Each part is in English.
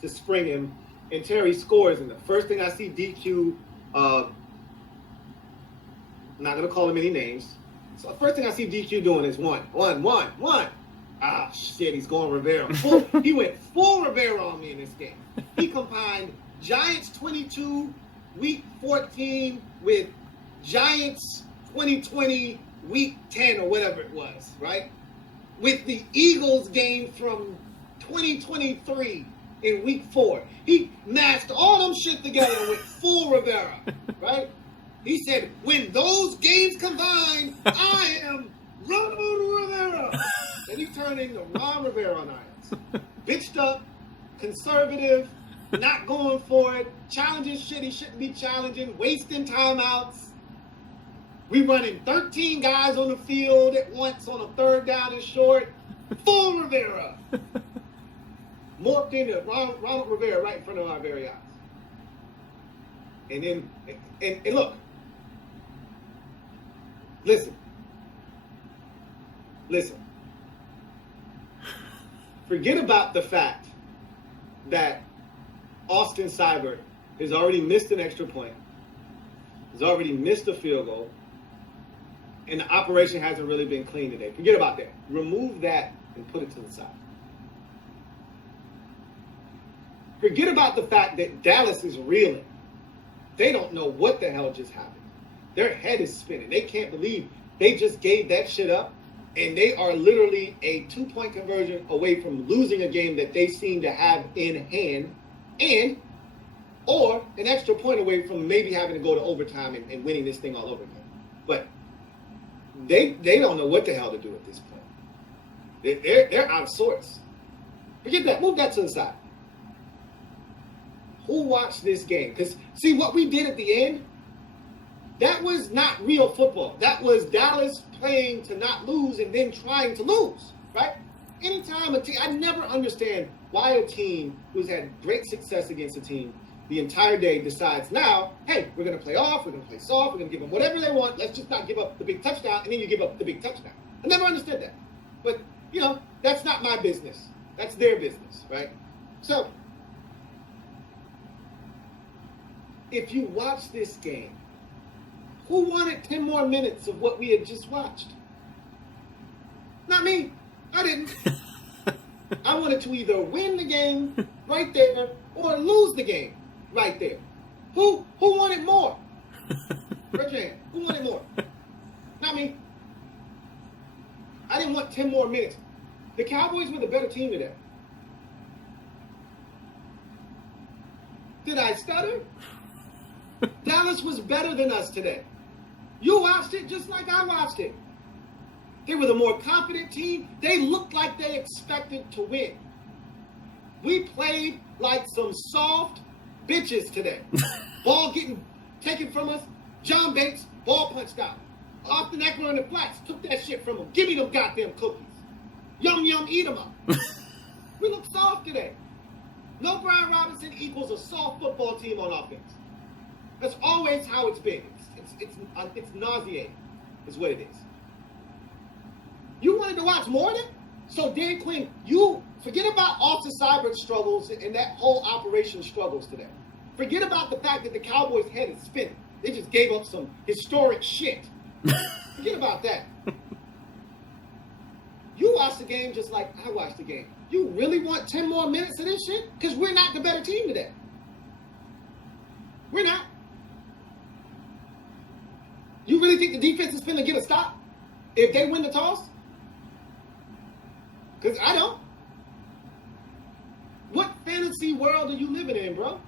to spring him, and Terry scores. And the first thing I see DQ, I'm not going to call him any names. So the first thing I see DQ doing is one. Ah, shit, he's going Rivera. He went full Rivera on me in this game. He combined Giants 22, week 14, with Giants 2020, week 10, or whatever it was, right? With the Eagles game from 2023 in week 4. He mashed all them shit together with full Rivera, right? He said, when those games combine, I am Ron Rivera. And he turned into Ron Rivera on irons. Bitched up, conservative, not going for it, challenging shit he shouldn't be challenging, wasting timeouts. We running 13 guys on the field at once on a third down and short. Full Rivera. Morphed into Ronald Rivera right in front of our very eyes. And then, and look, listen. Forget about the fact that Austin Seibert has already missed an extra point, has already missed a field goal, and the operation hasn't really been clean today. Forget about that. Remove that and put it to the side. Forget about the fact that Dallas is reeling. They don't know what the hell just happened. Their head is spinning. They can't believe they just gave that shit up, and they are literally a 2-point conversion away from losing a game that they seem to have in hand, or an extra point away from maybe having to go to overtime and winning this thing all over again. But they don't know what the hell to do at this point. They're out of sorts. Forget that. Move that to the side. Who watched this game? Because, see, what we did at the end, that was not real football. That was Dallas playing to not lose and then trying to lose, right? Anytime a team, I never understand why a team who's had great success against a team the entire day decides now, hey, we're going to play off, we're going to play soft, we're going to give them whatever they want. Let's just not give up the big touchdown, and then you give up the big touchdown. I never understood that. But, you know, that's not my business. That's their business, right? So, if you watch this game, who wanted 10 more minutes of what we had just watched? Not me. I didn't. I wanted to either win the game right there or lose the game right there. Who wanted more? Raise your hand. Who wanted more? Not me. I didn't want 10 more minutes. The Cowboys were the better team today. Did I stutter? Dallas was better than us today. You watched it just like I watched it. They were the more confident team. They looked like they expected to win. We played like some soft bitches today. Ball getting taken from us. John Bates, ball punched out. Austin Eckler in the flats took that shit from him. Give me them goddamn cookies. Yum, eat them up. We look soft today. No Brian Robinson equals a soft football team on offense. That's always how it's been. It's nauseating, is what it is. You wanted to watch more of it? So Dan Quinn, you forget about Austin Seibert's struggles and that whole operation struggles today. Forget about the fact that the Cowboys' head is spinning. They just gave up some historic shit. Forget about that. You watched the game just like I watched the game. You really want 10 more minutes of this shit? Because we're not the better team today. We're not. You really think the defense is going to get a stop if they win the toss? Because I don't. What fantasy world are you living in, bro?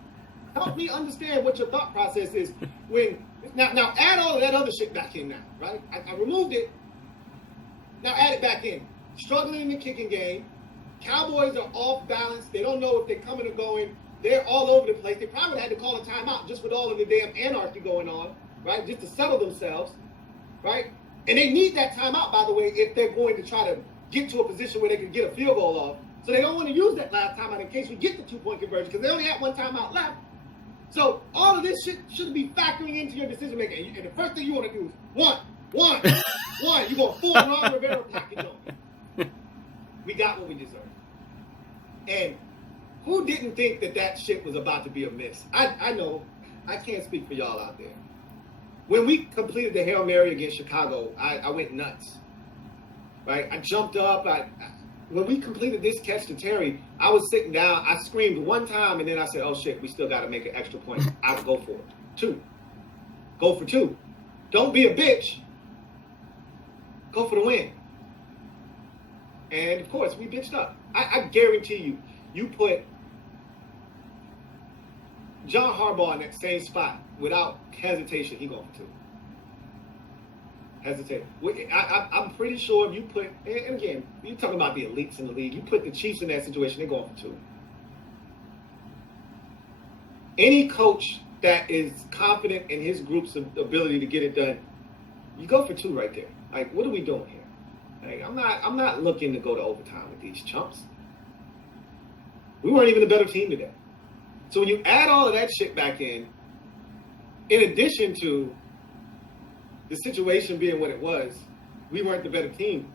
Help me understand what your thought process is when now add all of that other shit back in now, right? I removed it. Now add it back in. Struggling in the kicking game. Cowboys are off balance. They don't know if they're coming or going. They're all over the place. They probably had to call a timeout just with all of the damn anarchy going on, right? Just to settle themselves, right? And they need that timeout, by the way, if they're going to try to get to a position where they can get a field goal off. So they don't want to use that last timeout in case we get the 2-point conversion because they only have one timeout left. So all of this shit should be factoring into your decision making. And the first thing you want to do is one. You're going to full Ron Rivera package on. We got what we deserve. And Who didn't think that shit was about to be a miss? I know. I can't speak for y'all out there. When we completed the Hail Mary against Chicago, I went nuts. Right? I jumped up. When we completed this catch to Terry, I was sitting down. I screamed one time, and then I said, oh, shit, we still got to make an extra point. I would go for it. 2. Go for 2. Don't be a bitch. Go for the win. And, of course, we bitched up. I guarantee you, you put John Harbaugh in that same spot without hesitation, he going for 2. Hesitate. I'm pretty sure if you put, and again, you're talking about the elites in the league, you put the Chiefs in that situation, they're going for 2. Any coach that is confident in his group's ability to get it done, you go for 2 right there. Like, what are we doing here? Like, I'm not looking to go to overtime with these chumps. We weren't even a better team today. So when you add all of that shit back in addition to the situation being what it was, we weren't the better team.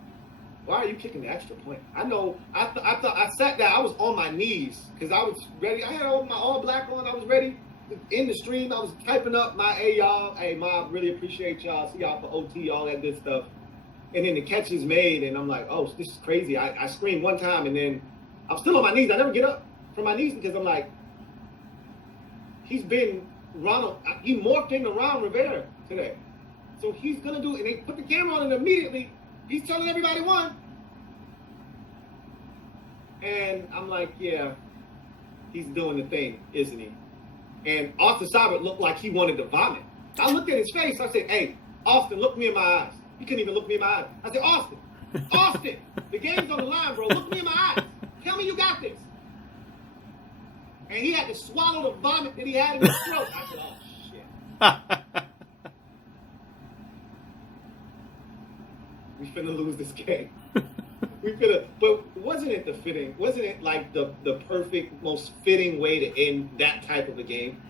Why are you kicking the extra point? I know. I thought I sat down. I was on my knees because I was ready. I had my all black on. I was ready in the stream. I was typing up my hey y'all, hey mom, really appreciate y'all. See y'all for OT, all that good stuff. And then the catch is made, and I'm like, oh, this is crazy. I screamed one time, and then I'm still on my knees. I never get up from my knees because I'm like, he morphed into Ron Rivera today. So he's going to do it. And they put the camera on him immediately. He's telling everybody won. And I'm like, yeah, he's doing the thing, isn't he? And Austin Seibert looked like he wanted to vomit. I looked at his face. I said, hey, Austin, look me in my eyes. He couldn't even look me in my eyes. I said, Austin, the game's on the line, bro. Look me in my eyes. Tell me you got this. And he had to swallow the vomit that he had in his throat. I said, oh, shit. We finna lose this game. But wasn't it like the perfect, most fitting way to end that type of a game?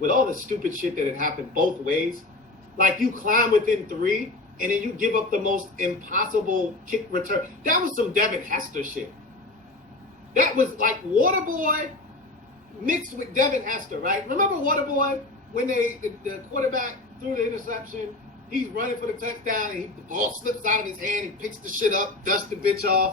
With all the stupid shit that had happened both ways. Like you climb within 3, and then you give up the most impossible kick return. That was some Devin Hester shit. That was like Waterboy mixed with Devin Hester, right? Remember Waterboy when the quarterback threw the interception? He's running for the touchdown, and the ball slips out of his hand. He picks the shit up, dusts the bitch off.